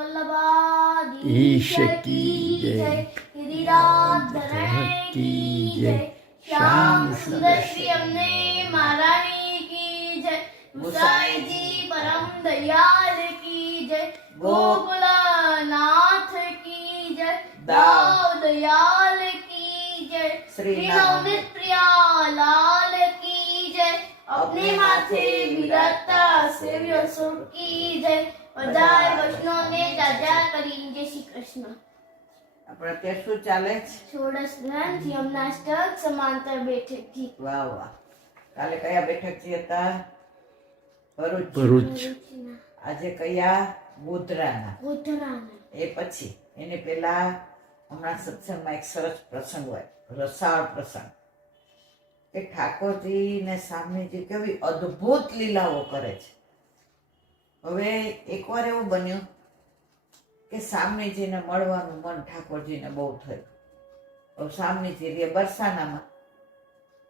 ईश की जय, गिरिराधरण की जय, श्याम सुंदर श्री अम्ने महारानी की जय, मुसाई जी परम दयाल की जय, गोकुलनाथ की जय, दाव दयाल की जय, श्री नवनीत प्रिया लाल की जय, अपने माथे विराजता सेव्य सुर की जय, બધાય વૈષ્ણવને જાજા કરી જય શ્રી કૃષ્ણ. આપણે અત્યારે શું ચાલે છે? ષોડશ ગ્રંથ યમનાષ્ટક સમાંતર બેઠક ગીત. વાહ વાહ. કાલે કયા બેઠક થી હતા? ભરૂચ. આજે કયા? ગોધરાના. ગોધરાના. એ પછી એને પેલા હમણાં સત્સંગમાં એક સરસ પ્રસંગ હોય, રસાળ પ્રસંગ, કે ઠાકોરજી ને સ્વામીજી કેવી અદ્ભુત લીલાઓ કરે છે. હવે એકવાર એવું બન્યું કે સ્વામીજીને મળવાનું મન ઠાકોરજીને બહુ થયું. હવે સ્વામીજી રે બરસાનામાં,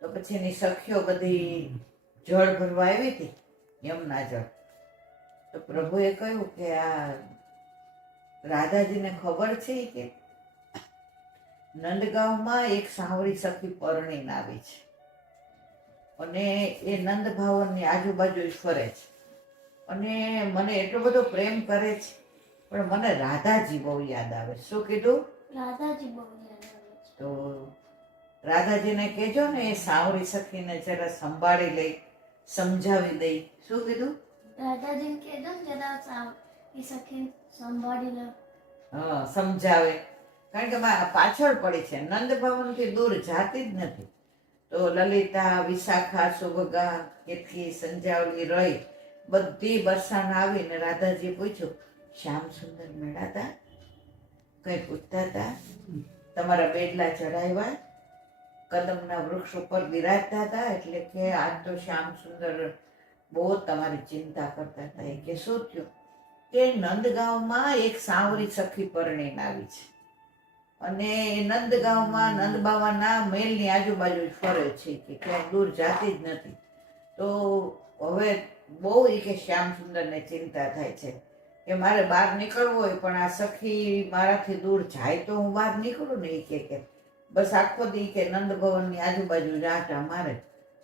તો પછી એની સખીઓ બધી જળ ભરવા આવી હતી, યમુના જળ. તો પ્રભુએ કહ્યું કે આ રાધાજીને ખબર છે કે નંદગાંવમાં એક સાંવળી સખી પરણીને આવી છે અને એ નંદ ભવનની આજુબાજુ ફરે છે અને મને એટલો બધો પ્રેમ કરે છે, પણ મને રાધાજી બહુ યાદ આવે. શું કીધું? રાધાજી બહુ યાદ આવે છે. તો રાધાજીને કહેજો ને એ સાવરી સખીને જરા સંભાળી લઈ, સમજાવી દઈ. શું કીધું? રાધાજીને કહેજો ને જરા એ સખી સંભાળી લે. હા, સમજાવે. કારણ કે પાછળ પડી છે, નંદ ભવનથી દૂર જાતી જ નથી. તો લલિતા, વિશાખા, સુભગા, કેતકી, સંજાવલી રહી બધી બરસાને આવીને રાધાજી પૂછ્યું, શ્યામ સુંદર મેળાતા? કઈ પૂછતા હતા? તમારા બેડલા ચડાવ્યા? કદમના વૃક્ષ ઉપર બિરાજતા હતા? એટલે કે આજ તો શ્યામ સુંદર બહુ તમારી ચિંતા કરતા હતા. એ કે શું થયું? કે નંદગાંવમાં એક સાંવરી સખી પરણીને આવી છે અને એ નંદગાંવમાં નંદબાવાના મહેલની આજુબાજુ ફરે છે, કે ક્યાંય દૂર જાતી જ નથી. તો હવે બહુ એ કે શ્યામ સુંદરને ચિંતા થાય છે કે મારે બહાર નીકળવું હોય પણ આ સખી મારાથી દૂર જાય તો હું બહાર નીકળું ને. એ કે બસ આખો દી કે નંદ ભવનની આજુબાજુ આટા મારે.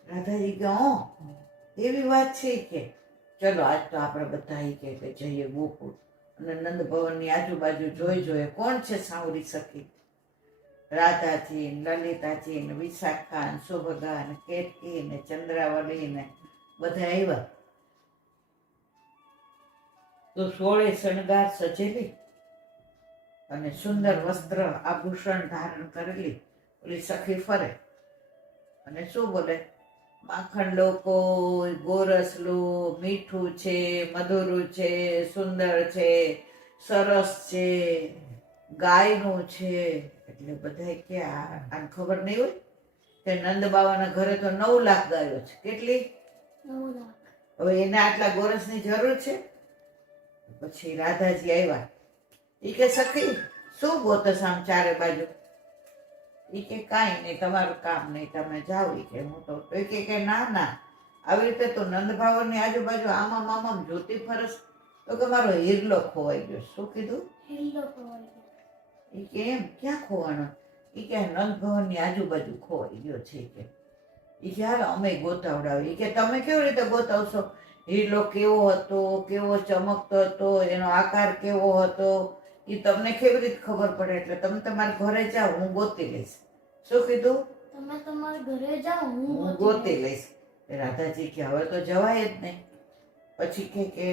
રાધાજી કે હો એવી વાત છે કે ચલો આજ તો આપણે બધા કે જઈએ ગોકુળ અને નંદ ભવનની આજુબાજુ જોઈ કોણ છે સાવરી સખી. રાધાજી, લલિતાજી, વિશાખા, સુભગા, કેતકી ને ચંદ્રાવલી ને બધા આવ્યા. તો 16 શણગાર સજેલી અને સુંદર વસ્ત્ર આભૂષણ ધારણ કરેલી ઓલી સખી ફરે અને શું બોલે? માખણ લો કોઈ, ગોરસ લો, મીઠું છે, મધુરું છે, સુંદર છે, સરસ છે, ગાયનું છે. એટલે બધા કે આને ખબર નહીં હોય કે નંદ બાવાના ઘરે તો 9 લાખ ગાયો છે. કેટલી? 9 લાખ. હવે એને આટલા ગોરસની જરૂર છે? પછી રાધાજી આવ્યા. એ કે સખી શું ગોતસ આમ ચારે બાજુ? એ કે કાંઈ નહીં, તમારું કામ નહીં, તમે જાઓ. એ કે હું તો એ કે ના ના, આવી રીતે તો નંદ ભવનની આજુબાજુ આમામ આમામ જોતી ફરસ. તો કે મારો હિરલો ખોવાઈ ગયો. શું કીધું? હિરલો ખોવાઈ ગયો. એ કે એમ ક્યાં ખોવાનો? એ કે નંદ ભવનની આજુબાજુ ખોવાઈ ગયો છે. કે એ કે હાલ અમે ગોતાવડાવી. એ કે તમે કેવી રીતે ગોતાવશો? હિરલો કેવો હતો, કેવો ચમકતો હતો, એનો આકાર કેવો હતો, એ તમને કેવી રીતે ખબર પડે? એટલે તમે તમારા ઘરે જાઓ, હું ગોતી લઈશ. શું કીધું? તમે તમારા ઘરે જાઓ, હું ગોતી લઈશ. રાધાજી કે હવે તો જવાય જ નહીં. પછી કે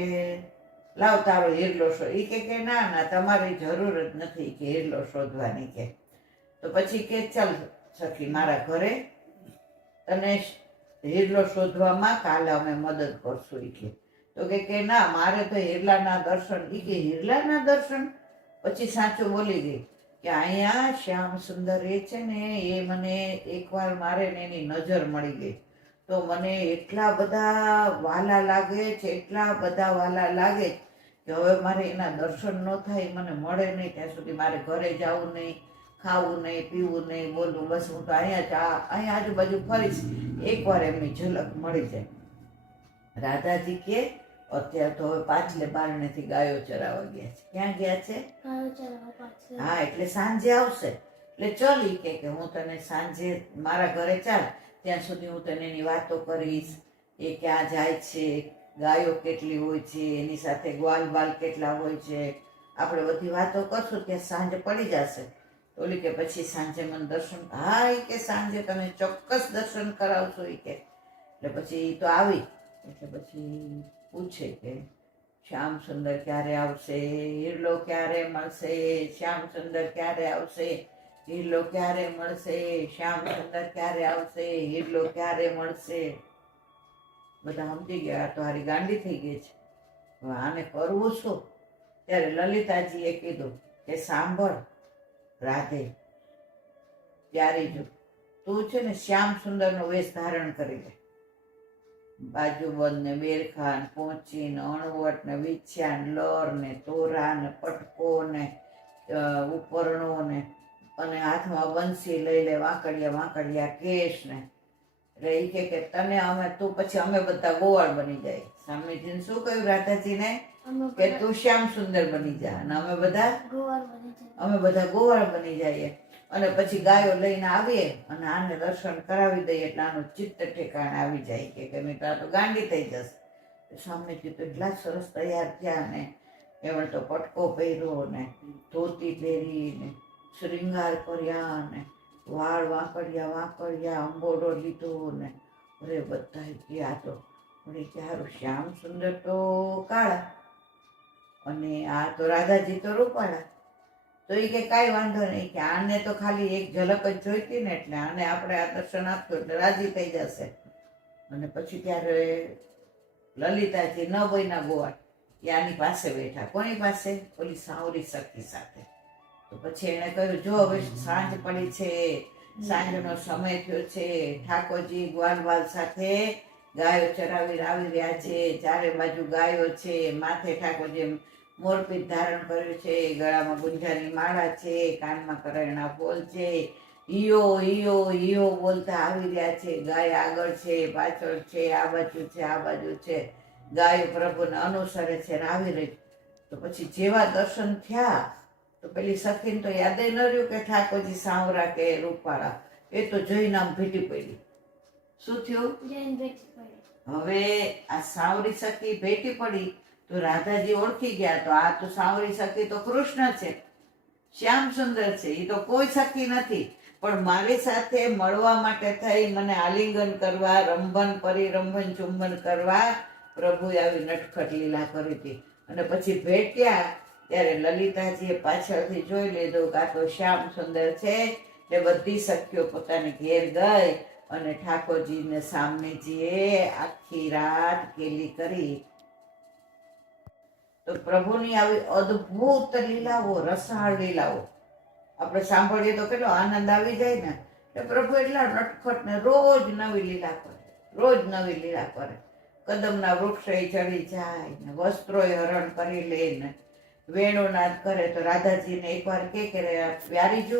લાવ તારો હિરલો શોધ. એ કે ના ના, તમારી જરૂર જ નથી કે હિરલો શોધવાની. કે તો પછી કે ચાલ સખી મારા ઘરે તને હિરલો શોધવામાં કાલે અમે મદદ કરશું. એ કે તો કે ના, મારે તો હિરલાના દર્શન. એ કે હિરલાના દર્શન? પછી સાચું બોલી ગઈ કે અહીંયા શ્યામ સુંદર એ છે ને, એ મને એકવાર મારે ને એની નજર મળી ગઈ તો મને એટલા બધા વાલા લાગે છે, એટલા બધા વાલા લાગે કે હવે મારે એના દર્શન ન થાય, મને મળે નહીં ત્યાં સુધી મારે ઘરે જવું નહીં, ખાવું નહીં, પીવું નહીં, બોલવું. બસ હું તો અહીંયા આજુબાજુ ફરીશ, એકવાર એમની ઝલક મળી જાય. રાધાજી કે અત્યારે તો હવે પાછલે બારણેથી ગાયો ચરાવવા ગયા છે. ક્યાં ગયા છે? ગાયો ચરાવવા પાછળ. હા, એટલે સાંજે આવશે. એટલે ચલ ઈ કે હું તને સાંજે મારા ઘરે ચાલ, ત્યાં સુધી હું તને એની વાતો કરીશ. એ ક્યાં જાય છે, ગાયો કેટલી હોય છે, એની સાથે ગ્વાલ બાલ કેટલા હોય છે, આપણે બધી વાતો કરશું. ત્યાં સાંજે પડી જશે. ઓલી કે પછી સાંજે મને દર્શન, હા ઈ કે સાંજે તમે ચોક્કસ દર્શન કરાવશો ઈ કે. એટલે પછી ઈ તો આવી. એટલે પછી પૂછે કે શ્યામ સુંદર ક્યારે આવશે, હિરલો ક્યારે મળશે, શ્યામ સુંદર ક્યારે આવશે, હિરલો ક્યારે મળશે, શ્યામ સુંદર ક્યારે આવશે, હિરલો ક્યારે મળશે. બધા સમજી ગયા તો હારી ગાંડી થઈ ગઈ છે, હવે આને કરવું શું? ત્યારે લલિતાજીએ કીધું કે સાંભળ રાધે, ત્યારે જો તું છે ને શ્યામ સુંદરનો વેશ ધારણ કરી લે. બાજુબંધ ને બેરખા ને પોચી ને અણવટ ને વિછ્યા ને લર ને તોરા ને પટકો ને ઉપરણો ને અને હાથમાં બંસી લઈ લે, વાંકડિયા વાંકડિયા કેશ ને. એટલે ઈ કે તને અમે તું પછી અમે બધા ગોવાળ બની જાય. સ્વામીજીને શું કહ્યું રાધાજીને કે તું શ્યામ સુંદર બની જા અને અમે બધા ગોવાળ બની જઈએ. અને પછી ગાયો લઈને આવીએ અને આને દર્શન કરાવી દઈએ એટલે આનું ચિત્ત ઠેકાણે આવી જાય કે નહીં તો આ તો ગાંડી થઈ જશે. સ્વામીજી તો એટલા સરસ તૈયાર થયા ને એમણે તો પટકો પહેર્યો ને ધોતી પહેરી ને શૃંગાર કર્યા ને વાળ વાંકડિયા વાંકડિયા અંબોડો લીધો ને અરે બધા ગયા તો સારું શ્યામ સુંદર તો કાળા અને આ તો રાધાજી તો રૂપાળા. તો એ કે કાંઈ વાંધો નહીં કે આને તો ખાલી એક ઝલક જ જોઈતી ને એટલે આને આપણે આ દર્શન આપતું એટલે રાજી થઈ જશે. અને પછી ત્યારે લલિતાજી ન બોયના ગોવાળ એ આની પાસે બેઠા. કોની પાસે? ઓલી સાવરી સખી સાથે. તો પછી એણે કહ્યું જો હવે સાંજ પડી છે, સાંજનો સમય થયો છે, ઠાકોરજી ગ્વાલવાલ સાથે ગાયો ચરાવી આવી રહ્યા છે, ચારે બાજુ ગાયો છે, માથે ઠાકોરજી મોરપીઠ ધારણ કર્યું છે, ગળામાં ગુંજાની માળા છે, કાનમાં કરાયણા ફૂલ છે, ઈયો ઈયો ઈયો બોલતા આવી રહ્યા છે. ગાય આગળ છે, પાછળ છે, આ બાજુ છે, આ બાજુ છે, ગાયો પ્રભુને અનુસરે છે ને આવી રહી. તો પછી જેવા દર્શન થયા તો પેલી સખીને તો યાદ ન રહ્યું કે ઠાકોરજી સાવરા કે રૂપાળા. એ તો જોઈને આમ ભીટી પડી. શું થયું? હવે આ સાવરી સખી ભેટી પડી તો રાધાજી ઓળખી ગયા. તો આ તો સાવરી સખી તો કૃષ્ણ છે, શ્યામ સુંદર છે, એ તો કોઈ સખી નથી. પણ મારી સાથે મળવા માટે થઈ મને આલિંગન કરવા, રંભન પરિરંભન ચુંબન કરવા પ્રભુએ આવી નટખટ લીલા કરી હતી. અને પછી ભેટ્યા ત્યારે લલિતાજીએ પાછળથી જોઈ લીધું કે આ તો શ્યામ સુંદર છે. એટલે બધી સખીઓ પોતાને ઘેર ગઈ અને ઠાકોરજીને સામનેજીએ આખી રાત કેલી કરી. તો પ્રભુની આવી અદ્ભુત લીલાઓ, રસાળ લીલાઓ આપણે સાંભળીએ તો કેટલો આનંદ આવી જાય ને. એટલે પ્રભુ એટલા નટખટ ને રોજ નવી લીલા કરે, રોજ નવી લીલા કરે. કદમના વૃક્ષે ચડી જાય ને વસ્ત્રોય હરણ કરી લે ને વેણુનાદ કરે. તો રાધાજીને એકવાર કે પ્યારી જો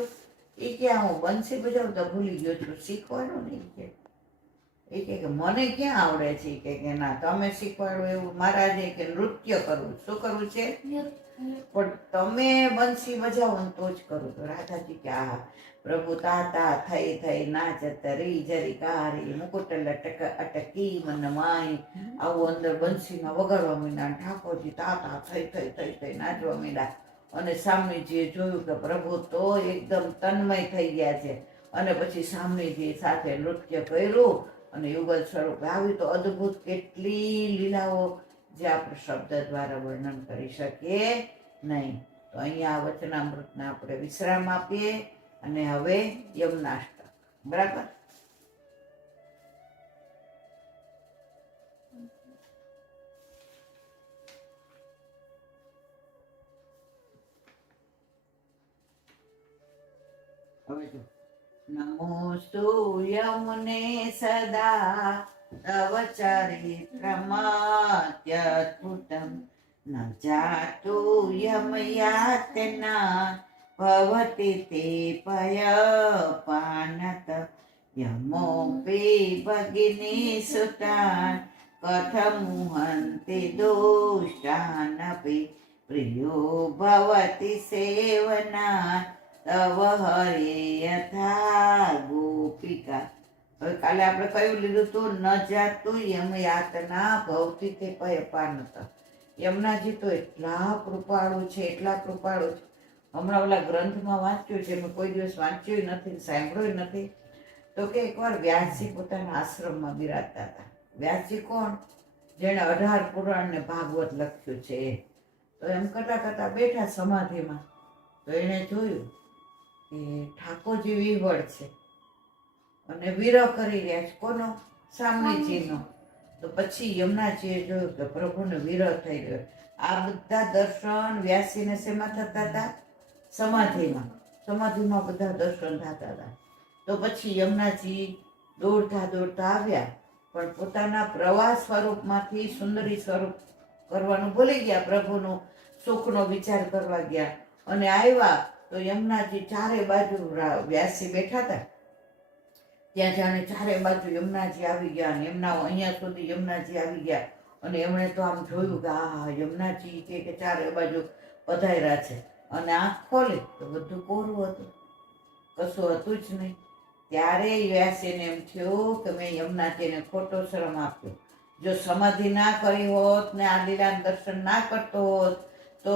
એ ક્યાં હું બંસી બજાવતા ભૂલી ગયો છું, શીખવાનું નહીં કે. એ કે મને ક્યાં આવડે છે કે ના તમે શીખવાડો એવું. મહારાજે કે નૃત્ય કરવું. શું કરવું છે? પણ તમે બંસી બજાવો ને તો જ કરું. તો રાધાજી કે આ પ્રભુ તાતા થઈ થઈ નાચત રી જરી કારી મુકુટ લટક અટકી મન માઈ. આવું અંદર બંસીમાં વગાડવા માંડ્યા. ઠાકોરજી તાતા થઈ થઈ થઈ થઈ નાચવા માંડ્યા. અને સામનેજીએ જોયું કે પ્રભુ તો એકદમ તન્મય થઈ ગયા છે. અને પછી સામનેજી સાથે નૃત્ય કર્યું અને યુગલ સ્વરૂપે આવી. તો અદ્ભુત કેટલી લીલાઓ જે આપણે શબ્દ દ્વારા વર્ણન કરી શકીએ નહીં. તો અહીંયા વચનામૃતને આપણે વિશ્રામ આપીએ અને હવે યમનાષ્ટક. બરાબર? હવે જો નમોસ્તુ યમને સદા તવ ચરિત્રમાત્યદ્ભુતમ ન જાતુ યમ યાતના ભવતિ તે પયપાનત યમોપી ભગિની સુતાન कथमुहन्ति दुष्टानपि प्रियो भवति सेवना तव हरे यथा गोपिका. હવે કાલે આપણે કયું લીધું તું? ન જાતું યમ યાતના ભવતી તે પયપાનત. યમુનાજી તો એટલા કૃપાળુ છે, એટલા કૃપાળુ છે. હમણાં ઓલા ગ્રંથમાં વાંચ્યું છે, મેં કોઈ દિવસ વાંચ્યું નથી, સાંભળ્યું નથી. તો કે એકવાર વ્યાસજી પોતાના આશ્રમમાં બિરાજતા હતા. વ્યાસજી કોણ? જેણે 18 પુરાણ ને ભાગવત લખ્યું છે. તો એમ કરતા કરતા બેઠા સમાધિમાં. તો એણે જોયું કે ઠાકોરજી વિહવળ છે અને વિરહ કરી રહ્યા છે. કોનો? સામનેજીનો. તો પછી યમુનાજીએ જોયું કે પ્રભુને વિરહ થઈ ગયો. આ બધા દર્શન વ્યાસજીને શેમાં થતા હતા? સમાધિમાં. સમાધિમાં બધા દર્શન થતા હતા. તો પછી યમુનાજી દોડતા દોડતા આવ્યા, પણ પોતાના પ્રવાસ સ્વરૂપમાંથી સુંદરી સ્વરૂપ કરવાનું ભૂલી ગયા. પ્રભુનું સુખનો વિચાર કરવા ગયા અને આવ્યા તો યમુનાજી ચારે બાજુ વ્યાસજી બેઠા હતા ત્યાં જાણે ચારે બાજુ યમુનાજી આવી ગયા અને એમના અહીંયા સુધી યમુનાજી આવી ગયા અને એમણે તો આમ જોયું કે આ યમુનાજી કે ચારે બાજુ પધાર્યા છે. અને આંખ ખોલી તો બધું કોરું હતું, કશું હતું જ નહીં. ત્યારે વ્યાસજીને એમ થયું કે મેં યમુનાજીને ખોટો શ્રમ આપ્યો. જો સમાધિ ના કરી હોત ને આ લીલાના દર્શન ના કરતો હોત તો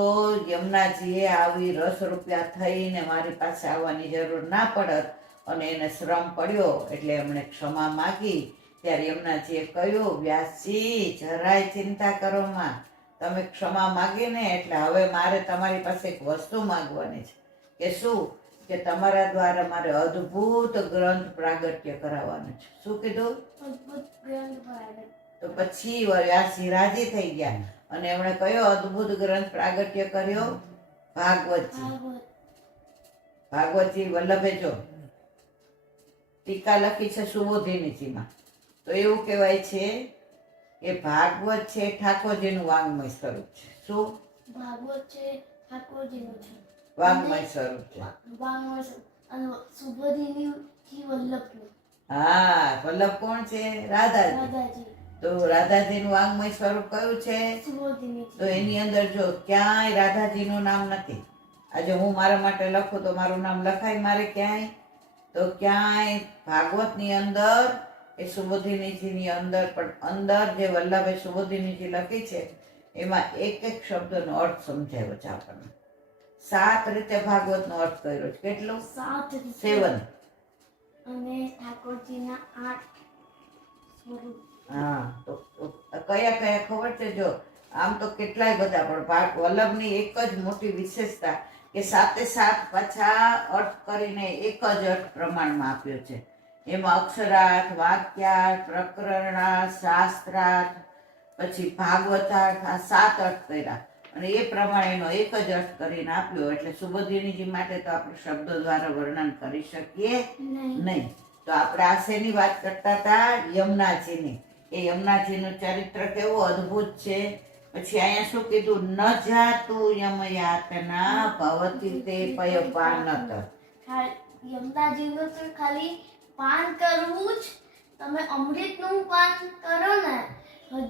યમુનાજીએ આવી રસ રૂપિયા થઈને મારી પાસે આવવાની જરૂર ના પડત અને એને શ્રમ પડ્યો એટલે એમણે ક્ષમા માગી. ત્યારે યમુનાજીએ કહ્યું, વ્યાસજી જરાય ચિંતા કરો માં, તમે ક્ષમા માગી ને એટલે હવે મારે તમારી પાસે એક વસ્તુ માંગવાની છે. કે શું? કે તમારા દ્વારા મારે અદ્ભુત ગ્રંથ પ્રાગટ્ય કરાવવાનું છે. શું કીધું? અદ્ભુત ગ્રંથ પ્રાગટ્ય. તો પછી વ્યાસજી રાજી થઈ ગયા અને એમણે કયો અદ્ભુત ગ્રંથ પ્રાગટ્ય કર્યો? ભાગવતજી. ભાગવતજી વલ્લભે જો ટીકા લખી છે સુબોધિનીજીમાં. તો એવું કહેવાય છે કે ભાગવત છે ઠાકોરજીનું વાંગ્મય સ્વરૂપ છે. શું? ભાગવત છે ઠાકોરજીનું છે, વાંગ્મય સ્વરૂપ છે. વાંગ્મય સ્વરૂપ. અને સુબોધિનીજી વલ્લભનું. હા, વલ્લભ કોણ છે? રાધાજી. રાધાજી. તો રાધાજીનું વાંગ્મય સ્વરૂપ કયું છે? સુબોધિનીજી. તો એની અંદર જો ક્યાંય રાધાજીનું નામ નથી. આજે હું મારા માટે લખું તો મારું નામ લખાય મારે ક્યાંય? તો ક્યાંય ભાગવતની અંદર એ સુબોધિનીજીની અંદર પણ અંદર જે વલ્લભે સુબોધિનીજી લખી છે એમાં એક એક શબ્દનો અર્થ સમજાવ્યો છે આપણને. 7 રીતે ભાગવતનો અર્થ કર્યો છે. કેટલું? 7 રીતે. 7. અને ઠાકોરજીના 8 સ્વરૂપ. હા, તો કયા કયા ખબર છે? જો આમ તો કેટલાય બધા, પણ વલ્લભની એક જ મોટી વિશેષતા કે 7 પાછા અર્થ કરીને એક જ અર્થ પ્રમાણમાં આપ્યો છે. એમાં અક્ષરાર્થ, વાક્યાર્થ, પ્રકરણાર્થ, શાસ્ત્રાર્થ, પછી ભાગવતાર્થ, આ 7 અર્થ કર્યા અને એ પ્રમાણેનો એક જ અર્થ કરીને આપ્યો. એટલે સુબોધિનીજી માટે તો આપણે શબ્દો દ્વારા વર્ણન કરી શકીએ નહીં. તો આપણે આ શેની વાત કરતા હતા? યમુનાજીની. એ યમુનાજીનું ચરિત્ર કેવું અદ્ભુત છે. પછી અહીંયા શું કીધું? ન જાતું યમ યાતના ભવતી તે પયપાનત. યમુનાજીનું તો ખાલી પાન કરવું જ. તમે અમૃતનું પાન કરો ને,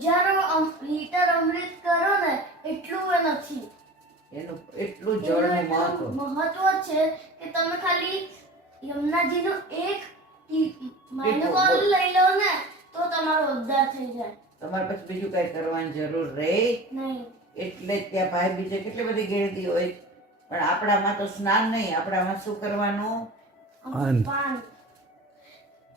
હજારો લીટર અમૃત કરો ને, એટલું એ નથી. એનું એટલું જળનું મહત્વ છે કે તમે ખાલી યમુનાજીનું એક માનકોલ લઈ લો ને તો તમારો ઉદ્ધાર થઈ જાય. તમારે પછી બીજું કઈ કરવાની જરૂર રહે નહીં. એટલે ત્યાં ભાઈ બીજે કેટલી બધી ગેરદી હોય, પણ આપણામાં તો સ્નાન નહીં. આપણામાં શું કરવાનું? પાન.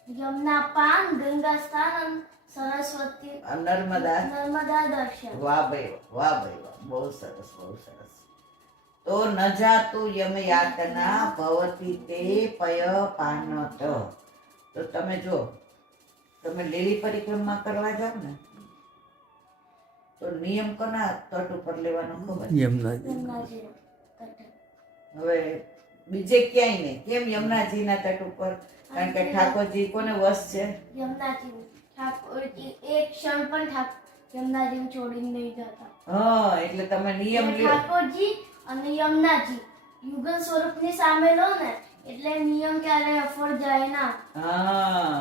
યમુના પાન, ગંગા સ્નાન, સરસ્વતી, નર્મદા દર્શન. વાહ ભાઈ વાહ, ભાઈ વાહ, બહુ સરસ, બહુ સરસ. તો ન જાતું યમ યાતના ભવતી તે પયપાનત. તો તમે જો તમે લીલી પરિક્રમા કરવા જાવ ને તો નિયમ કોના તટ ઉપર લેવાનો ખબર? યમુનાજીનો તટ. હવે બીજે ક્યાંય નહીં. કેમ યમુનાજીના તટ ઉપર? કારણ કે ઠાકોરજી કોને વશ છે? યમુનાજી. ઠાકોરજી એક ક્ષણ પણ યમુનાજીને છોડીને નહીં જતા. હા, એટલે તમે નિયમ લ્યો. ઠાકોરજી અને યમુનાજી યુગલ સ્વરૂપની સામે લો ને એટલે નિયમ ક્યારે અફળ જાય ના. હા,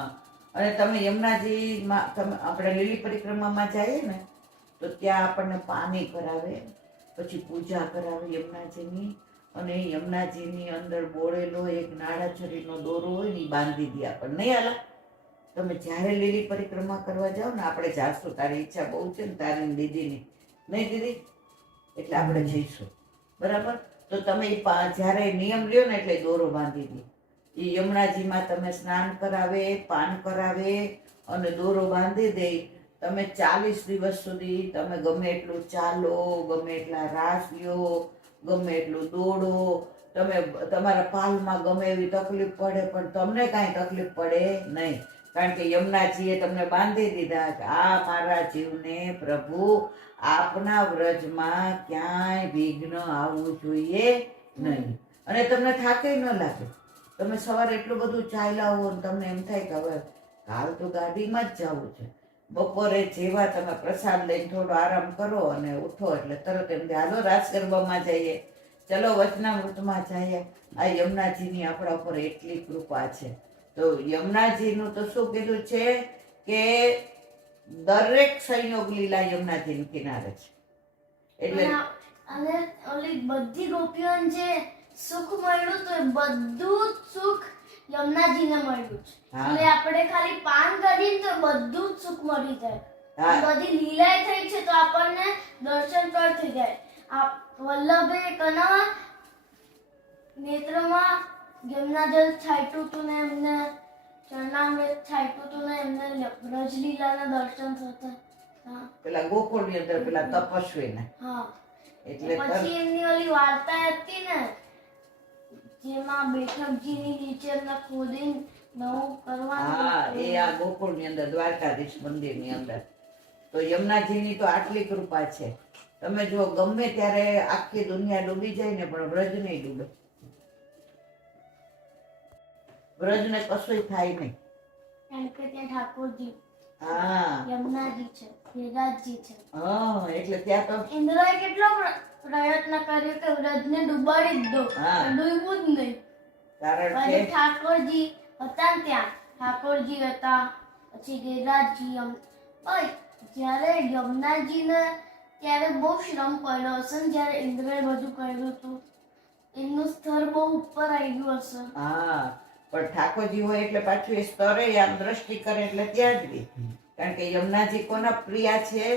અને તમે યમુનાજીમાં તમે આપણે લીલી પરિક્રમામાં જઈએ ને તો ત્યાં આપણને પાણી કરાવે, પછી પૂજા કરાવે યમુનાજીની, અને યમુનાજીની અંદર બોળેલો એક નાળાછરીનો દોરો હોય ને એ બાંધી દે આપણને. નહીં હાલા? તમે જ્યારે લીલી પરિક્રમા કરવા જાઓ ને, આપણે જાશું, તારી ઈચ્છા બહુ છે ને તારી દીદીની, નહીં દીદી? એટલે આપણે જઈશું, બરાબર? તો તમે જ્યારે નિયમ લ્યો ને એટલે દોરો બાંધી દે. એ યમુનાજીમાં તમે સ્નાન કરાવે, પાન કરાવે અને દોરો બાંધી દે. તમે 40 દિવસ સુધી તમે ગમે એટલું ચાલો, ગમે એટલા રાસ લ્યો, ગમે એટલું દોડો, તમે તમારા પાલમાં ગમે એવી તકલીફ પડે પણ તમને કાંઈ તકલીફ પડે નહીં, કારણ કે યમુનાજીએ તમને બાંધી દીધા કે આ મારા જીવને પ્રભુ આપના વ્રજમાં ક્યાંય વિઘ્ન આવવું જોઈએ નહીં. અને તમને થાકે ન લાગે. તમે સવારે એટલું બધું ચાલ્યા હો ને તમને એમ થાય કે હવે કાલ તો ગાડીમાં જ જવું છે. બપોરે જેવા તમે પ્રસાદ લઈને થોડો આરામ કરો અને ઉઠો એટલે તરત એમ હાલો રાસ ગરબામાં જઈએ, ચલો વચનામૃતમાં જઈએ. આ યમુનાજીની આપણા ઉપર એટલી કૃપા છે. તો યમુનાજીનું તો શું કીધું છે કે દરેક સંયોગ લીલા યમુનાજીની કિનારે છે. એટલે અને ઓલી બધી ગોપીઓને જે સુખ મળ્યું તો એ બધું જ સુખ યમુનાજીને મળ્યું છે. એટલે આપણે ખાલી પાન કરીને તો બધું જ સુખ મળી જાય. બધી લીલાય થઈ છે તો આપણને દર્શન પર થઈ જાય. આ વલ્લભે કના નેત્રમાં યમુનાજળ છાંટ્યું હતું ને એમને ચરણામૃત છાંટ્યું હતું ને એમને વ્રજલીલાના દર્શન થતા. પેલા ગોકુળની અંદર પેલા તપસ્વીને. હા, એટલે પછી એમની ઓલી વાર્તા હતી ને જેમાં બેઠકજીની નીચે એમના ખોદીને નવું કરવાનું. હા, એ આ ગોકુળની અંદર દ્વારકાધીશ મંદિરની અંદર. તો યમુનાજીની તો આટલી કૃપા છે. તમે જો ગમે ત્યારે આખી દુનિયા ડૂબી જાય ને પણ વ્રજ નહીં ડૂબે. વ્રજને કશું થાય નહીં, કારણ કે ત્યાં ઠાકોરજી, હા, યમુનાજી છે, વિરાટજી છે. હા, એટલે ત્યાં તો ઇન્દ્રએ કેટલો પ્રયત્ન કર્યો કે વ્રજને ડૂબાડી જ દો, ડૂબ્યું જ નહીં. કારણ કે ઠાકોરજી હતા ને ત્યાં, ઠાકોરજી હતા, પછી ગિરિરાજજી. જ્યારે યમુનાજીને ત્યારે બહુ શ્રમ પડ્યો હશે ને, જ્યારે ઇન્દ્રએ બધું કર્યું હતું એમનું સ્તર બહુ ઉપર આવી ગયું હશે. હા, પણ ઠાકોરજી હોય એટલે પાછું એ સ્તરે આમ દ્રષ્ટિ કરે એટલે ત્યાં જ રહે. કારણ કે યમુનાજી કોના પ્રિય છે?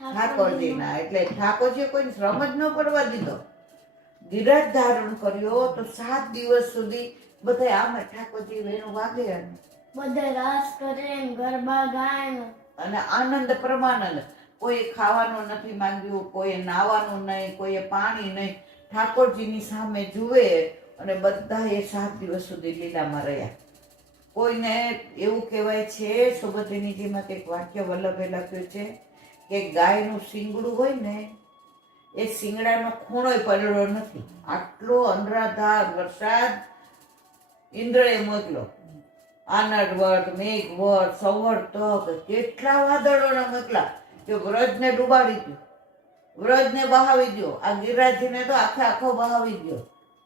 ઠાકોરજીના. એટલે ઠાકોરજીએ કોઈ શ્રમ જ ન પડવા દીધો. ગિરજ ધારણ કર્યો તો 7 દિવસ સુધી બધા આમ ઠાકોરજી વેણું વાગે બધા રાસ કરે, ગરબા ગાય અને આનંદ પ્રમાનંદ. કોઈ ખાવાનું નથી માંગ્યું, કોઈ નાવાનું નહીં, કોઈ પાણી નહીં. ઠાકોરજીની સામે જુએ અને બધા એ 7 દિવસ સુધી લીલામાં રહ્યા. કોઈને એવું કહેવાય છે, સુબોધિનીજીમાં કંઈક વાક્ય વલ્લભે લખ્યું છે કે ગાયનું શિંગડું હોય ને એ શિંગડાનો ખૂણોય પડેલો નથી. આટલો અનરાધાર વરસાદ ઇન્દ્રએ મોકલો. આનર્વર્ત, મેઘવર્ત, સંવર્તક, કેટલા વાદળોના મોકલા કે વ્રજને ડૂબાડી દો, વ્રજને બહાવી દો. આ ગિરિરાજજીને તો આખો બહાવી દો.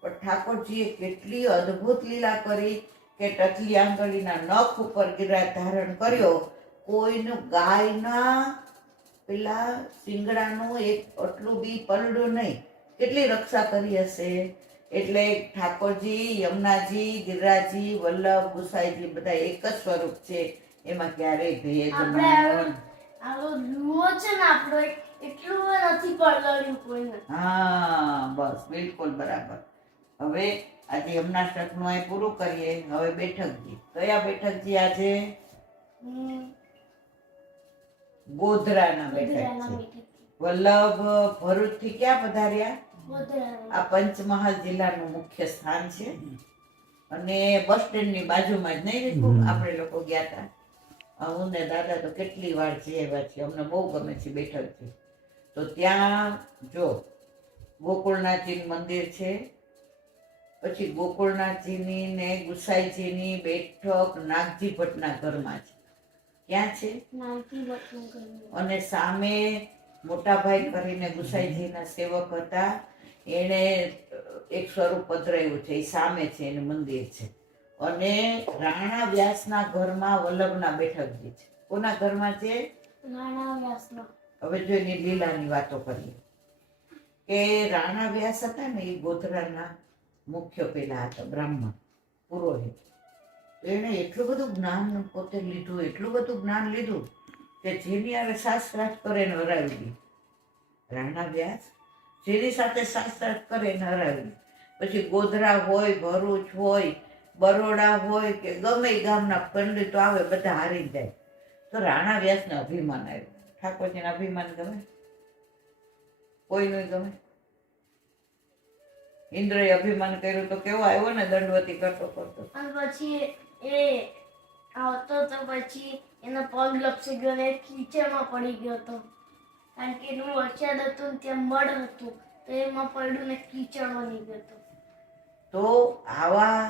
પણ ઠાકોરજીએ કેટલી અદ્ભુત લીલા કરી કે ટચલી આંગળીના નખ ઉપર ગિરિરાજ ધારણ કર્યો. કોઈનું ગાયના પેલા શિંગડાનું એક આટલું બી પલડું નહીં. કેટલી રક્ષા કરી હશે. એટલે ઠાકોરજી, યમુનાજી, ગિરિરાજજી, વલ્લભ, ગુસાઈજી બધા એક જ સ્વરૂપ છે. એમાં ક્યારેય ભેદ આપણો રૂવો છે ને આપણો એટલું નથી પલળ્યું કોઈને. હા, બસ બિલકુલ બરાબર. હવે આજે યમુનાષ્ટકનું અહીં પૂરું કરીએ. હવે બેઠકજી. કયા બેઠકજી આજે? ગોધરાના બેઠકજી. વલ્લભ ભરૂચથી ક્યાં પધાર્યા? આ પંચમહાલ જિલ્લાનું મુખ્ય સ્થાન છે અને બસ સ્ટેન્ડની બાજુમાં જ નહીં આપણે લોકો ગયા હતા. હું ને દાદા તો કેટલી વાર જઈ આવ્યા છીએ. અમને બહુ ગમે છે બેઠકજી. તો ત્યાં જો ગોકુળનાથજી મંદિર છે, પછી ગોકુળનાથજીની ને ગુસાઈજીની બેઠક નાગજી ભટ્ટના ઘરમાં છે. ક્યાં છે? અને સામે મોટાભાઈ કરીને ગુસાઈજીના સેવક હતા, એણે એક સ્વરૂપ પધરાયું છે. એ સામે છે, એનું મંદિર છે. અને રાણા વ્યાસના ઘરમાં વલ્લભના બેઠકજી છે. કોના ઘરમાં છે? રાણા વ્યાસના. હવે જો એની લીલાની વાતો કરીએ કે રાણા વ્યાસ હતા ને એ ગોધરાના મુખ્ય પેલા હતા બ્રાહ્મણ પુરોહિત. તો એને એટલું બધું જ્ઞાન પોતે લીધું, એટલું બધું જ્ઞાન લીધું કે જેની હારે શાસ્ત્રાર્થ કરે એને હરાવી દીધી. રાણા વ્યાસ જેની સાથે શાસ્ત્રાર્થ કરે એને હરાવી દીધી. પછી ગોધરા હોય, ભરૂચ હોય, બરોડા હોય કે ગમે એ ગામના પંડિતો આવે બધા હારી જાય. તો રાણા વ્યાસને અભિમાન આવ્યું. ઠાકોરજીને અભિમાન ગમે? કોઈનું ગમે? ઇન્દ્રએ અભિમાન કર્યું તો કેવો આવ્યો ને, દંડવતી કરતો કરતો. અને પછી એ આવતો તો પછી એનો પગ લપસી ગયો ને કીચડમાં પડી ગયો હતો. કારણ કે એનું વરસાદ હતું ને ત્યાં મડ હતું તો એમાં પડ્યું ને કીચડમાં નહીં ગયો હતો. તો આવા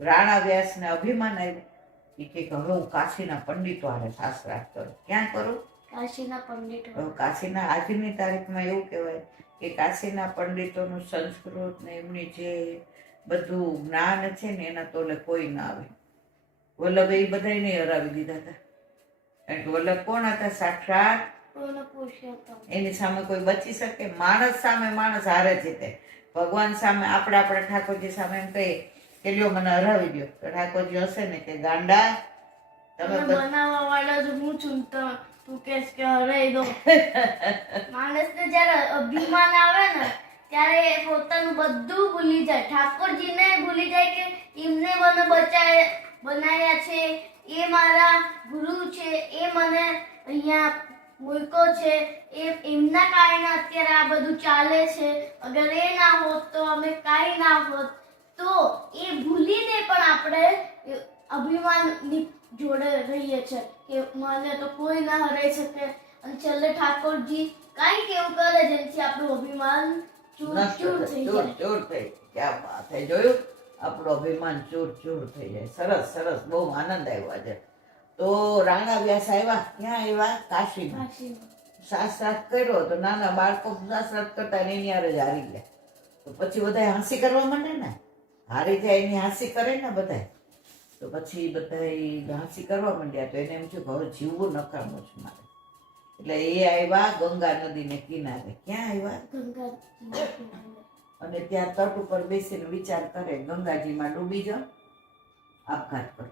રાણા વ્યાસને અભિમાન આવ્યું. એ કે હવે હું કાશીના પંડિતો હારે શાસ્ત્રાર્થ કરું. ક્યાં કરું? કાશીના પંડિતો. હવે કાશીના આજની તારીખમાં એવું કહેવાય કે કાશીના પંડિતોનું સંસ્કૃત ને એમની જે બધું જ્ઞાન છે ને એના તોલે કોઈ ના આવે. વલ્લભે એ બધાને હરાવી દીધા હતા. કારણ કે વલ્લભ કોણ હતા? સાક્ષાત એની સામે કોઈ બચી શકે? માણસ સામે માણસ હારે જીતે. ભગવાન સામે આપણે ઠાકોરજી સામે એમ કહીએ કે લ્યો મને હરાવી દો, તો ઠાકોરજી હશે ને કે ગાંડા તમે બનાવવા વાળા જ હું છું, તું કેસ કે હરાઈ દો. માણસને જ્યારે અભિમાન આવે ને ત્યારે એ પોતાનું બધું ભૂલી જાય. ઠાકોરજીને ભૂલી જાય કે એમને મને બનાવ્યા છે, એ મારા ગુરુ છે, એ મને અહીંયા મૂકો છે, એમના કારણે અત્યારે આ બધું ચાલે છે. અગર એ ના હોત તો અમે કાંઈ ના હોત. તો એ ભૂલીને પણ આપણે અભિમાનની જોડે રહીએ છીએ કે મને તો કોઈ ના હરાઈ શકે. અને છેલ્લે ઠાકોરજી કાંઈક એવું કરે જેનાથી આપણું અભિમાન ચૂર થઈ જાય. ચૂર થઈ. ક્યાં વાત છે! જોયું? આપણું અભિમાન ચૂર થઈ જાય. સરસ સરસ, બહુ આનંદ આવ્યો આજે. તો રાણા વ્યાસ આવ્યા. ક્યાં આવ્યા? કાશીમાં. શાસ્ત્રાર્થ કર્યો તો નાના બાળકો શાસ્ત્રાર્થ કરતા એની હારે જ હારી ગયા. તો પછી બધા હાંસી કરવા માંડે ને, હારી જાય એની હાંસી કરે ને બધા. તો પછી બધા હાંસી કરવા માંડ્યા. તો એને એમ થયું કે હવે જીવવું નકામું છે મારે. એટલે એ આવ્યા ગંગા નદીને કિનારે. ક્યાં આવ્યા? અને ત્યાં તટ ઉપર બેસીને વિચાર કરે, ગંગાજીમાં ડૂબી જાઓ, આપઘાત કરો,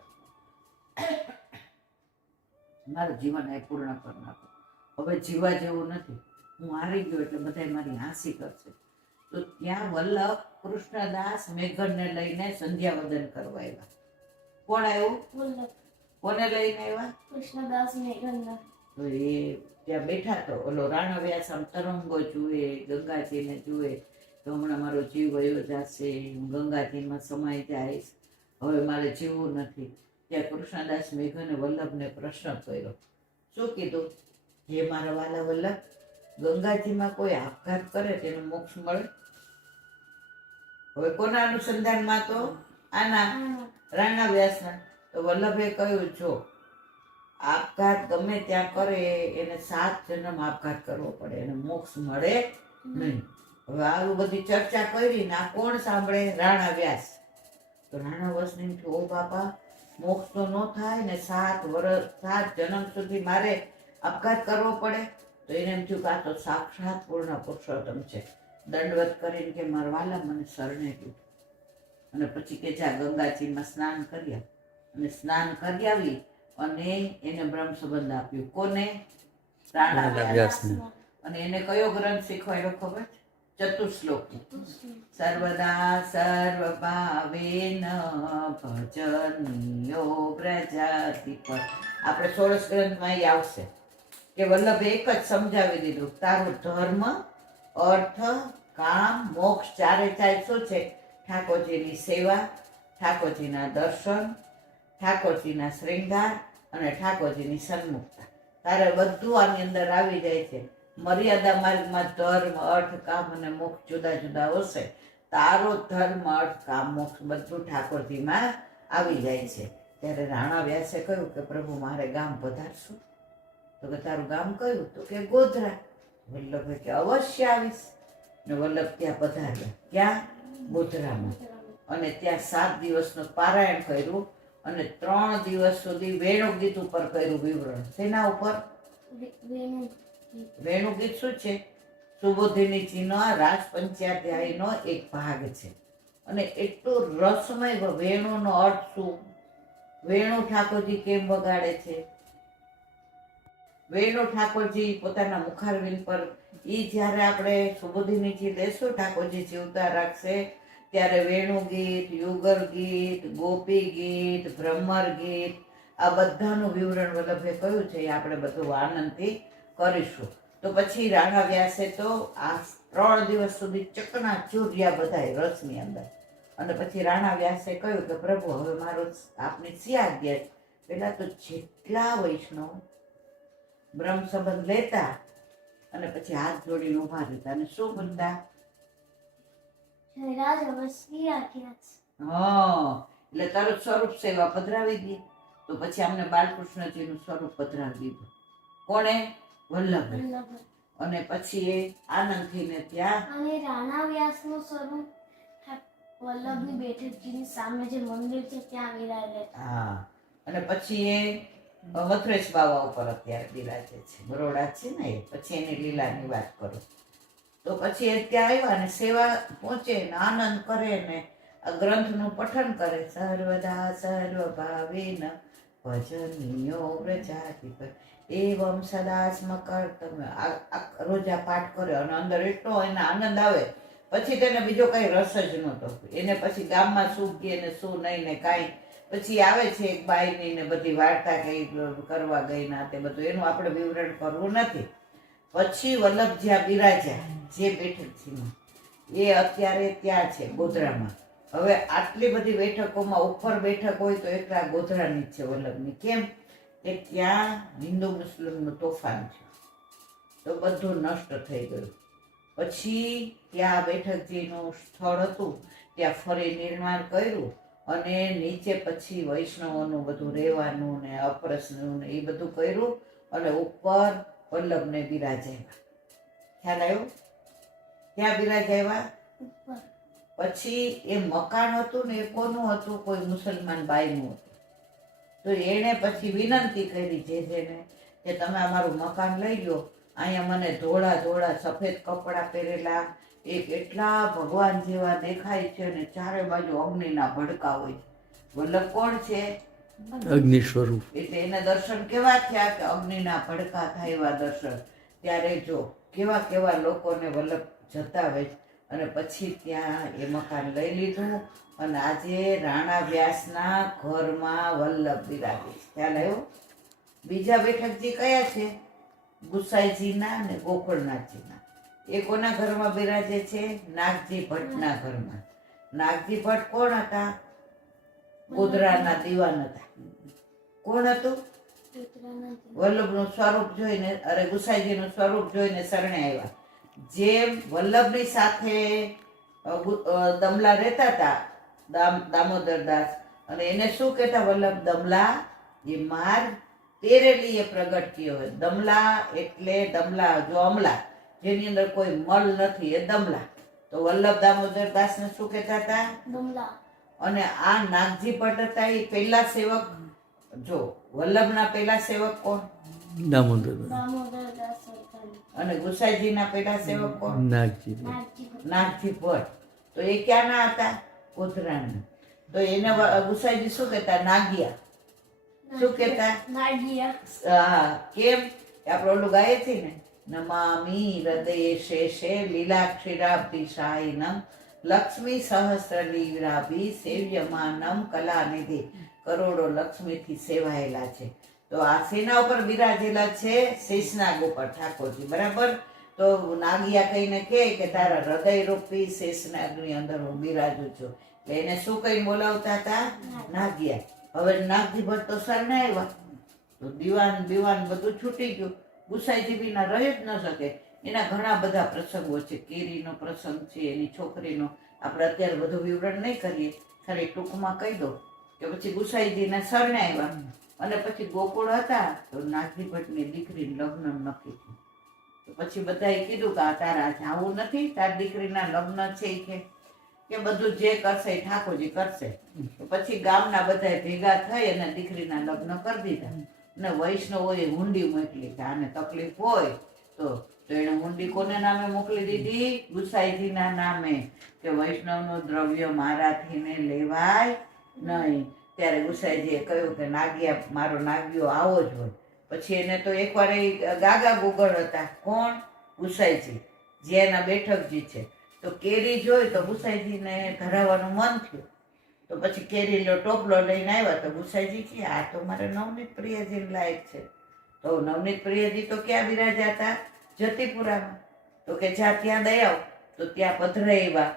મારું જીવન એ પૂર્ણ કરી નાખો. હવે જીવા જેવું નથી, હું હારી ગયો એટલે બધા મારી હાંસી કરશે. તો ત્યાં વલ્લભ કૃષ્ણદાસ મેઘનને લઈને સંધ્યાવદન કરવા આવ્યા. કોણ આવ્યું? વલ્લભ. કોને લઈને આવ્યા? કૃષ્ણદાસ મેઘનને. તો એ ત્યાં બેઠા. તો ઓલો રાણા વ્યાસ આમ તરંગો જુએ, ગંગાજીને જુએ તો હમણાં મારો જીવ વયો જશે, હું ગંગાજીમાં સમાઈ જઈશ, હવે મારે જીવવું નથી. ત્યાં કૃષ્ણદાસ મેઘને વલ્લભને પ્રશ્ન કર્યો. શું કીધું? હે મારા વાલા વલ્લભ, ગંગાજીમાં કોઈ આપઘાત કરે તેનો મોક્ષ મળે? હવે કોના અનુસંધાનમાં? તો આના રાણા વ્યાસના. તો વલ્લભે કહ્યું, જો આપઘાત ગમે ત્યાં કરે એને 7 જન્મ આપઘાત કરવો પડે, એને મોક્ષ મળે નહીં. હવે આવું બધી ચર્ચા કરી ને આ કોણ સાંભળે? રાણા વ્યાસ. તો રાણા વ્યાસને એમ થયું, ઓ બાપા, મોક્ષ તો ન થાય ને 7 જન્મ સુધી મારે આપઘાત કરવો પડે. તો એને એમ થયું કે આ તો સાક્ષાત પૂર્ણ પુરુષોત્તમ છે. દંડવત કરીને કે મારા વાલા મને શરણે ગયું. અને પછી કે જા ગંગાજીમાં સ્નાન કર્યા. અને સ્નાન કરી આવી અને એને બ્રહ્મ સંબંધ આપ્યું. કોને? રાણા વ્યાસને. અને એને કયો ગ્રંથ શીખવાયો ખબર છે? ચતુશ્લોક. સર્વદા સર્વભાવેન ભજનીયો પ્રજાતિપત. આપણે 16 ગ્રંથમાં એ આવશે કે વલ્લભે એક જ સમજાવી દીધું, તારું ધર્મ, અર્થ, કામ, મોક્ષ ચારે શું છે? ઠાકોરજીની સેવા, ઠાકોરજીના દર્શન, ઠાકોરજીના શ્રૃંગાર અને ઠાકોરજીની સન્મુખતા. તારે બધું આની અંદર આવી જાય છે. મર્યાદા માર્ગમાં ધર્મ, અર્થ, કામ અને મોક્ષ જુદા જુદા હશે. તારો ધર્મ, અર્થ, કામ, મોક્ષ બધું ઠાકોરજીમાં આવી જાય છે. ત્યારે રાણા વ્યાસે કહ્યું કે પ્રભુ મારે ગામ પધારશું. તો કે તારું ગામ કયું? તો કે ગોધરા. વલ્લભે કે અવશ્ય આવીશ. ને વલ્લભ ત્યાં પધાર્યા. ક્યાં? ગોધરામાં. અને ત્યાં 7 દિવસનું પારાયણ કર્યું અને 3 દિવસ સુધી વેણુ ગીત ઉપર કર્યું વિવરણ. શેના ઉપર? વેણુ વેણુ ગીત શું છે? સુબોધિની ચિહ્ન રાસ પંચાધ્યાયનો એક ભાગ છે અને એટલું રસમય. વેણુનો અર્થ શું? વેણુ ઠાકોરજી કેમ વગાડે છે? વેણુ ઠાકોરજી પોતાના મુખારવિંદ પર જ્યારે આપણે સુબોધિનીજી લેશું, ઠાકોરજી જીવતા રાખશે ત્યારે વેણુ ગીત, યુગલ ગીત, ગોપી ગીત, ભ્રમર ગીત, આ બધાનું વિવરણ વલ્લભે કહ્યું છે. એ આપણે બધું આનંદથી કરીશું. તો પછી રાણા વ્યાસે તો આ 3 દિવસ સુધી ચકનાચૂર રહ્યા બધાય રસની અંદર. અને પછી રાણા વ્યાસે કહ્યું કે પ્રભુ હવે મારો આપની શી આજ્ઞા છે? પેલા તો જેટલા વૈષ્ણવ બ્રહ્મ સંબંધ લેતા અને પછી હાથ જોડીને ઉભા રહેતા અને શું બોલતા? રાજ હવે શ્રી આજ્ઞા છે. હા, એટલે તરત સ્વરૂપ સેવા પધરાવી દે. તો પછી અમને બાલકૃષ્ણજીનું સ્વરૂપ પધરાવી દીધું. કોણે? વલ્લભે. વલ્લભ. અને પછી એ આનંદથી ને ત્યાં અને રાણા વ્યાસનું સ્વરૂપ વલ્લભની બેઠકજીની સામે જે મંદિર છે ત્યાં વિરાજે. હા, અને પછી એ મથુરેશ બાવા ઉપર અત્યારે બિરાજે છે. બરોડા છે ને એ. પછી એની લીલાની વાત કરો તો પછી એ ત્યાં આવ્યા અને સેવા પહોંચે ને આનંદ કરે ને આ ગ્રંથનું પઠન કરે. સર્વદા સર્વભાવેન ભજનીયો વ્રજાતિ એવમ સદા સ્મકર્તમ. રોજ આ પાઠ કર્યો અને અંદર એટલો એને આનંદ આવે. પછી તેને બીજો કઈ રસ જ નહોતો. એને પછી ગામમાં શું કહે ને શું નહીં ને કાંઈ. પછી આવે છે એક બાઈની ને બધી વાર્તા કઈ કરવા ગઈ ના તે બધું એનું આપણે વિવરણ કરવું નથી. પછી વલ્લભ જ્યાં બિરાજ્યા જે બેઠકજીમાં એ અત્યારે ત્યાં છે ગોધરામાં. હવે આટલી બધી બેઠકોમાં ઉપર બેઠક હોય તો એકલા ગોધરાની જ છે વલ્લભની. કેમ કે ત્યાં હિન્દુ મુસ્લિમનું તોફાન છે તો બધું નષ્ટ થઈ ગયું. પછી ત્યાં બેઠકજીનું સ્થળ હતું ત્યાં ફરી નિર્માણ કર્યું અને નીચે પછી વૈષ્ણવોનું બધું રહેવાનું ને અપરસનું ને એ બધું કર્યું અને ઉપર વલ્લભને બિરાજાવ્યા. ખ્યાલ આવ્યો? ક્યાં બિરાજાવ્યા? ઉપર. પછી એ મકાન હતું ને એ કોનું હતું? કોઈ મુસલમાન બાઈનું હતું. તો એણે પછી વિનંતી કરી જેને કે તમે અમારું મકાન લઈ લો. અહીંયા મને ધોળા ધોળા સફેદ કપડાં પહેરેલા એક એટલા ભગવાન જેવા દેખાય છે અને ચારે બાજુ અગ્નિના ભડકા હોય છે. વલ્લભ કોણ છે? અગ્નિ સ્વરૂપ. એટલે એને દર્શન કેવા થયા કે અગ્નિના ભડકા થાય એવા દર્શન. ત્યારે જો કેવા કેવા લોકોને વલ્લભ જતાવે અને પછી ત્યાં એ મકાન લઈ લીધું અને આજે રાણા વ્યાસના ઘરમાં વલ્લભ બિરાજે છે. ખ્યાલ આવ્યો? બીજા બેઠકજી કયા છે? ગુસાઈજીના ને ગોકુળનાથજીના. એ કોના ઘરમાં બિરાજે છે? નાગજી ભટ્ટના ઘરમાં. નાગજી ભટ્ટ કોણ હતા? ગોધરાના દીવાન હતા. કોણ હતું? વલ્લભનું સ્વરૂપ જોઈને ગુસાઈજીનું સ્વરૂપ જોઈને શરણે આવ્યા. જેમ વલ્લભની સાથે દમલા રહેતા હતા દામોદર દાસ અને એને શું કહેતા વલ્લભ? દમલા એ માર્ગ તેરેલી એ પ્રગટ કયો હોય. દમલા એટલે દમલા જો અમલા જેની અંદર કોઈ મલ નથી એ દમલા. તો વલ્લભ દામોદર દાસને શું કહેતા હતા? દમલા. અને આ નાગજી ભટ્ટ હતા એ પહેલા સેવક. જો વલ્લભના પહેલા સેવક કોણ? દામોદર. દામોદર દાસ સરકારી. અને ગુસાઈજીના પહેલા સેવક કોણ? નાગજી. નાગજી ભટ્ટ. તો એ ક્યાંના હતા? ગોધરાના. તો એને ગુસાઈજી શું કહેતા? નાગિયા. શું કહેતા? નાગિયા. હા. કેમ? આપણે ઓલું ગાઈએ છીએ ને નમામી હૃદય શેષે લીલાક્ષીરાબ્ધિશાયિનમ લક્ષ્મી સહસ્રલીલાભી સેવ્યમાનમ કલાનિધિ. કરોડો લક્ષ્મીથી સેવાયેલા છે. તો આ સેના ઉપર બિરાજેલા છે શેષનાગ ઉપર ઠાકોરજી. બરાબર? તો નાગિયા કહીને કે તારા હૃદય રૂપી શેષનાગની અંદર હું બિરાજું છું. એટલે એને શું કઈ બોલાવતા હતા? નાગિયા. હવે નાગજી ભટ્ટ તો શરણે આવ્યા તો દીવાન બીવાન બધું છૂટી ગયું. ગુસાઈજી વિના રહી જ ન શકે. એના ઘણા બધા પ્રસંગો છે. કેરીનો પ્રસંગ છે, એની છોકરીનો. આપણે અત્યારે બધું વિવરણ નહીં કરીએ, ખાલી ટૂંકમાં કહી દો કે પછી ગુસાઈજીના શરણે આવ્યા અને પછી ગોકુળ હતા તો નાગજી ભટ્ટની દીકરીનું લગ્ન નક્કી થયું. તો પછી બધાએ કીધું કે આ તારા જાવું નથી, તારી દીકરીના લગ્ન છે કે કે બધું જે કરશે એ ઠાકોરજી કરશે. તો પછી ગામના બધા ભેગા થઈ અને દીકરીના લગ્ન કરી દીધા. અને વૈષ્ણવોએ હુંડી મોકલી કે આને તકલીફ હોય તો એણે હુંડી કોને નામે મોકલી દીધી? ગુસાઈજીના નામે, કે વૈષ્ણવનું દ્રવ્ય મારાથી ને લેવાય નહીં. ત્યારે ગુસાઈજીએ કહ્યું કે નાગિયા, મારો નાગિયો આવો જ હોય. પછી એને તો એકવાર એ ગાગા ગુગળ હતા. કોણ? ગુસાઈજી, જે એના બેઠકજી છે. તો કેરી જોઈ તો ગુસાઈજીને ધરાવવાનું મન થયું. તો પછી કેરીનો ટોપલો લઈને આવ્યા. તો ગુસાઈજી કે આ તો મારે નવનીત પ્રિયજી લાયક છે. તો નવનીત પ્રિયજી તો ક્યાં બિરાજ્યા હતા? જતીપુરામાં. તો કે જા ત્યાં દઈ આવ. તો ત્યાં પધરાવ્યા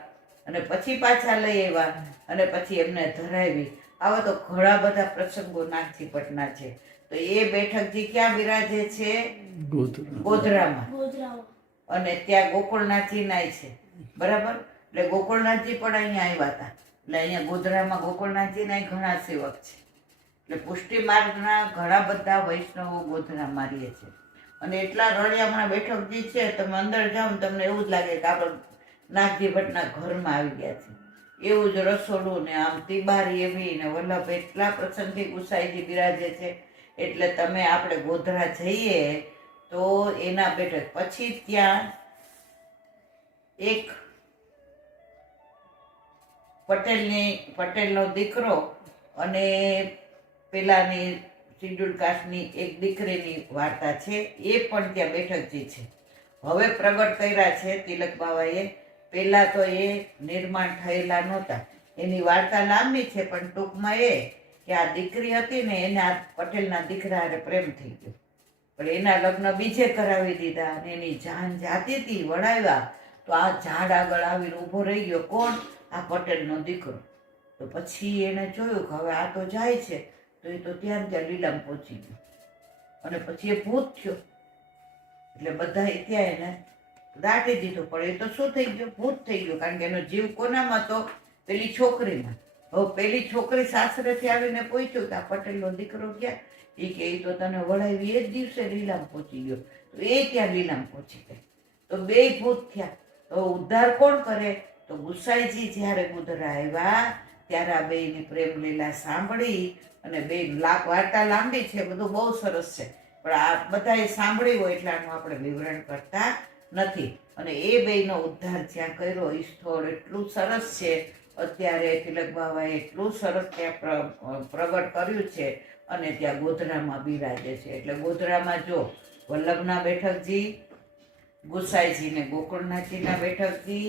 અને પછી પાછા લઈ આવ્યા અને પછી એમને ધરાવી. આવા તો ઘણા બધા પ્રસંગો નાગજી પટના છે. તો એ બેઠકજી ક્યાં બિરાજે છે? ગોધરામાં. અને ત્યાં ગોકુળનાથજી નાય છે, બરાબર. એટલે ગોકુળનાથજી પણ અહીંયા આવ્યા હતા. એટલે અહીંયા ગોધરામાં ગોકુળનાથજી ના ઘણા સેવક છે. એટલે પુષ્ટિ માર્ગના ઘણા બધા વૈષ્ણવો ગોધરામાં રહે છે. અને એટલા રળિયામણા બેઠકજી છે, તમે અંદર જાઓ ને તમને એવું જ લાગે કે આપણે નાગજી ભટ્ટના ઘરમાં આવી ગયા છે. એવું જ રસોડું ને આમ તિબારી એવી ને વલ્લભ એટલા પ્રસંગથી ગુસાઈજી બિરાજે છે. એટલે તમે આપણે ગોધરા જઈએ તો એના બેઠક પછી ત્યાં એક પટેલનો દીકરો અને પેલાની શિડ્યુલ કાસ્ટની એક દીકરીની વાર્તા છે. એ પણ ત્યાં બેઠકજી છે. હવે પ્રગટ કર્યા છે તિલક બાવાએ. પહેલા તો એ નિર્માણ થયેલા નહોતા. એની વાર્તા લાંબી છે, પણ ટૂંકમાં એ કે આ દીકરી હતી ને એને આ પટેલના દીકરા હારે પ્રેમ થઈ ગયો. પણ એના લગ્ન બીજે કરાવી દીધા અને એની જાન જાતી હતી વળાવ્યા. તો આ ઝાડ આગળ આવીને ઊભો રહી ગયો. કોણ? આ પટેલનો દીકરો. તો પછી એને જોયું કે હવે આ તો જાય છે. તો એ તો ત્યાં લીલામ પહોંચી ગયો અને પછી એ ભૂત થયો. એટલે બધા ત્યાં એને દાટી દીધું. પણ એ તો શું થઈ ગયો? ભૂત થઈ ગયો. કારણ કે એનો જીવ કોનામાં હતો? પેલી છોકરીમાં. હવે પેલી છોકરી સાસરેથી આવીને પૂછ્યું કે આ પટેલનો દીકરો ક્યાં? એ કે એ તો તને વળાવી એ જ દિવસે લીલામ પહોંચી ગયો. તો એ ત્યાં લીલામ પહોંચી ગઈ. તો બે ભૂત થયા. તો ઉદ્ધાર કોણ કરે? તો ગુસાઈજી જ્યારે ગોધરા આવ્યા ત્યારે આ બેની પ્રેમ લીલા સાંભળી અને બે વાર્તા લાંબી છે, બધું બહુ સરસ છે, પણ આ બધાએ સાંભળી હોય એટલે આનું આપણે વિવરણ કરતા નથી. અને એ બેનો ઉદ્ધાર જ્યાં કર્યો એ સ્થળ એટલું સરસ છે. અત્યારે તિલક બાવાએ એટલું સરસ ત્યાં પ્રગટ કર્યું છે અને ત્યાં ગોધરામાં બિરાજે છે. એટલે ગોધરામાં જો વલ્લભના બેઠકજી, ગુસાઈજી ને ગોકુળનાથજીના બેઠકજી,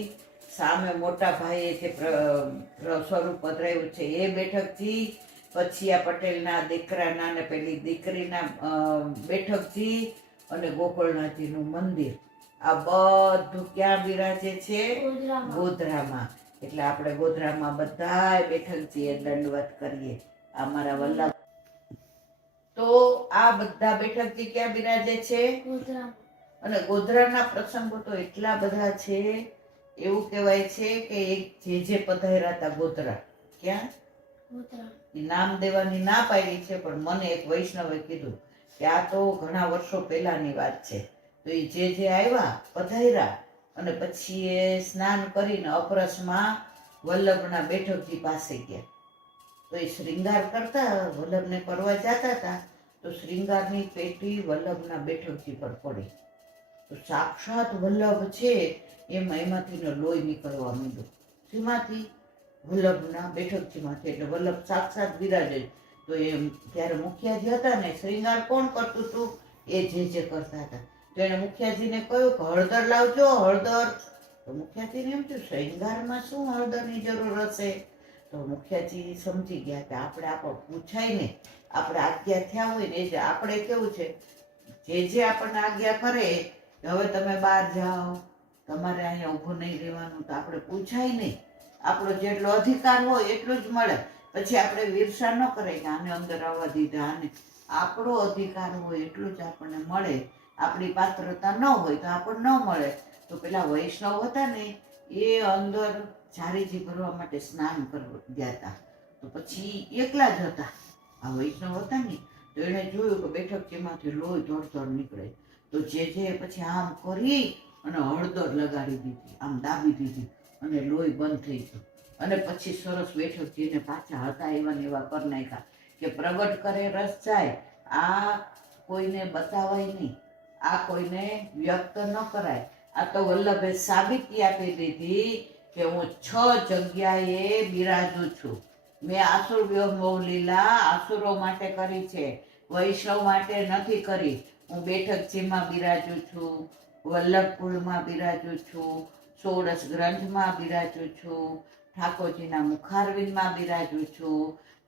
સામે મોટા ભાઈએ જે સ્વરૂપ પધરાયું છે એ બેઠકજી, પછી આ પટેલના દીકરાના ને પેલી દીકરીના બેઠકજી અને ગોકુળનાથજીનું મંદિર. આ બધું ક્યાં બિરાજે છે? ગોધરામાં. એટલે આપણે ગોધરામાં બધા બેઠકજીએ દંડવત કરીએ. આ મારા વલ્લભ. તો આ બધા બેઠકજી ક્યાં બિરાજે છે? અને ગોધરાના પ્રસંગો તો એટલા બધા છે. એવું કહેવાય છે કે એક જે પધાર્યા હતા ગોધરા. ક્યાં? નામ દેવાની ના પાડી છે, પણ મને એક વૈષ્ણવે કીધું કે આ તો ઘણા વર્ષો પહેલાની વાત છે. તો એ જે આવ્યા પધાર્યા અને પછી એ સ્નાન કરીને અપરસમાં વલ્લભના બેઠકજી પાસે ગયા. તો એ શ્રૃંગાર કરતા વલ્લભને કરવા જતા હતા. તો શ્રૃંગારની પેટી વલ્લભના બેઠકજી પર પડી. તો સાક્ષાત વલ્લભ છે એમાંથી લોહી નીકળવા માંડ્યું. શેમાંથી? વલ્લભના બેઠકજીમાંથી. એટલે વલ્લભ સાક્ષાત બિરાજે. તો એ ત્યારે મુખિયાજી હતા ને, શ્રૃંગાર કોણ કરતું હતું? એ જે કરતા હતા. તો એને મુખિયાજીને કહ્યું કે હળદર લાવજો, હળદર. તો મુખિયાજીને એમ થયું શ્રૃંગારમાં શું હળદરની જરૂર હશે? તો મુખિયાજી સમજી ગયા કે આપણે પૂછાય ને, આપણે આજ્ઞા થયા હોય ને, એ જ આપણે કેવું છે, જે આપણને આજ્ઞા કરે હવે તમે બહાર જાઓ, તમારે અહીંયા ઊભું નહીં રહેવાનું, તો આપણે પૂછાય નહીં. આપણો જેટલો અધિકાર હોય એટલું જ મળે. પછી આપણે વીરસા ન કરે કે આને અંદર આવવા દીધા, આને. આપણો અધિકાર હોય એટલું જ આપણને મળે. આપણી પાત્રતા ન હોય તો આપણને ન મળે. તો પેલા વૈષ્ણવ હતા ને એ અંદર ઝારીજી ભરવા માટે સ્નાન કરવા ગયા હતા. તો પછી એકલા જ હતા આ વૈષ્ણવ હતા ને. તો એણે જોયું કે બેઠકજીમાંથી લોહી ધોળ નીકળે. તો જે પછી આમ કરી અને હળદર લગાડી દીધી, આમ દાબી દીધી અને લોહી બંધ થઈ ગયું. અને પછી સરસ બેઠકજીને પાછા હતા એવા ને એવા કરી નાખ્યા કે પ્રગટ કરે રસ જાય, આ કોઈને બતાવાય નહીં, આ કોઈને વ્યક્ત ન કરાય. આ તો વલ્લભે સાબિતી આપી દીધી કે હું 6 જગ્યાએ બિરાજું છું. મેં આસુર વ્યોમોહ લીલા આસુરો માટે કરી છે, વૈષ્ણવ માટે નથી કરી. હું બેઠકજીમાં બિરાજું છું, વલ્લભકુળમાં બિરાજું છું, 16 ગ્રંથમાં બિરાજું છું, ઠાકોરજીના મુખારવિંદમાં બિરાજું છું,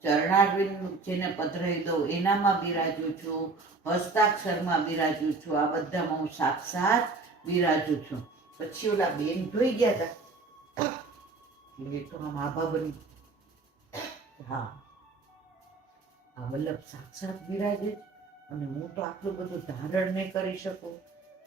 ચરણારવિંદ જેને પધરાવી દઉં એનામાં બિરાજું છું, હસ્તાક્ષરમાં બિરાજું છું. આ બધામાં હું સાક્ષાત બિરાજું છું. પછી ઓલા બેન જોઈ ગયા હતા એ તો આમ આભા બની, હા આ વલ્લભ સાક્ષાત બિરાજે અને હું તો આટલું બધું ધારણ નહીં કરી શકું.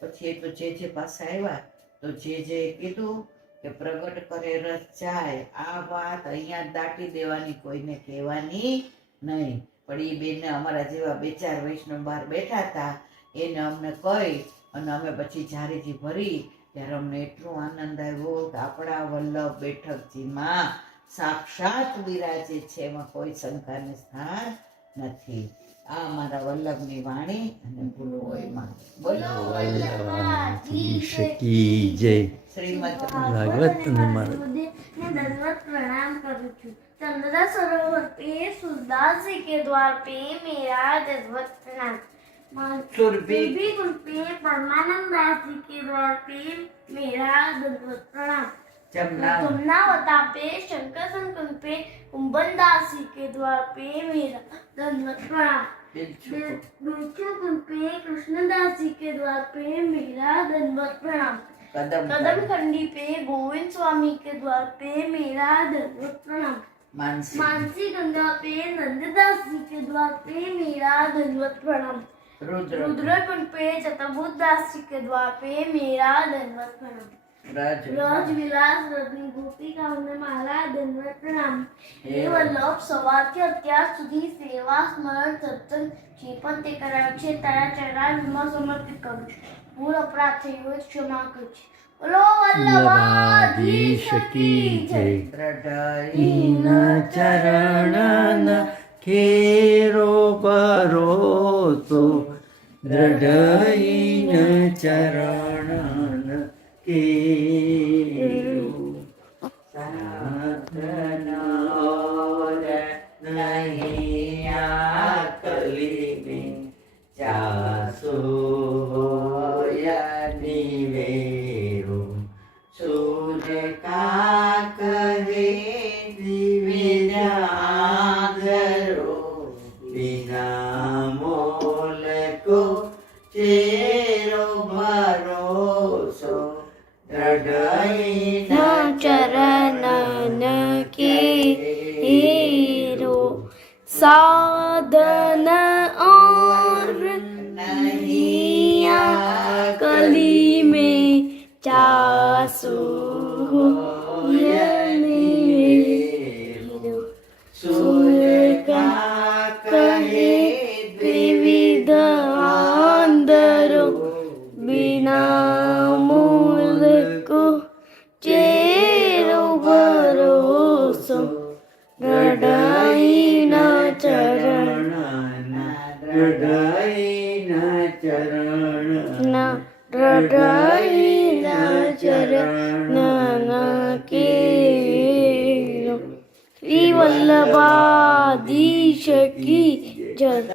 પછી એ તો જે પાસે આવ્યા તો જે કીધું કે પ્રગટ કરે રસ જાય, આ વાત અહીંયા જ દાટી દેવાની, કોઈને કહેવાની નહીં. પણ એ બેનને અમારા જેવા 2-4 વૈષ્ણવ બહાર બેઠા હતા એને અમને કહી અને અમે પછી જારીજી ભરી ત્યારે અમને એટલો આનંદ આવ્યો કે આપણા વલ્લભ બેઠકજીમાં સાક્ષાત બિરાજે છે, એમાં કોઈ શંકાને સ્થાન નથી. આ અમારા વલ્લભની વાણી અને ભૂલો એમાં. બોલો વલ્લભાધીશ કી જય. શ્રીમદ ભાગવત અને મારા दंडवत प्रणाम करूँ छू। चंद्र सरोवर पे सुरदासी के द्वार पे मेरा दंडवत प्रणाम। सुरभि कुल पे परमानंद दास जी के द्वार पे मेरा दंडवत प्रणाम। जमुनावता पे शंकर संकुल पे कुंभन दास जी के द्वार पे मेरा दंडवत प्रणाम। बिच्छू पे कृष्णदास जी के द्वार पे मेरा दंडवत प्रणाम। कदम खंडी पे गोविंद स्वामी के द्वार पे मेरा दंडवत प्रणाम। मानसी गंगा पे नंददास जी के द्वार पे मेरा दंडवत प्रणाम। रुद्रकुंड पे चतुर्भुज दास जी के द्वार पे मेरा दंडवत प्रणाम। राज विलास रत्न गोपिका ने मारा दंडवत प्रणाम। हे वल्लभ सवारથી અત્યાર સુધી સેવા સ્મરણ સત્સંગ જે પણ તે કરાયું છે તારા ચરણમાં સમર્પિત કરું છું। ભૂલ અપરાધ થયો હોય ક્ષમા કરું છું। બોલો વલ્લભાધીશ કી જય। દ્રઢઈના ચરણન ખેરો પરોસો, દ્રઢઈના ચરણન કેરો સાધના ઓર નહીં આકલી મેં ચાસો निवेरो सूर्य का करे दिव्याधरो बिना मोल को चेरो भरोसो दृढ़ चरणन केरो साधन और कली में चासो सूर्य का कहे विविध अंदरो बिना मूल को चेरो भरोसो दृढ़ चरण चरण के श्री वल्लभाधीश की जय।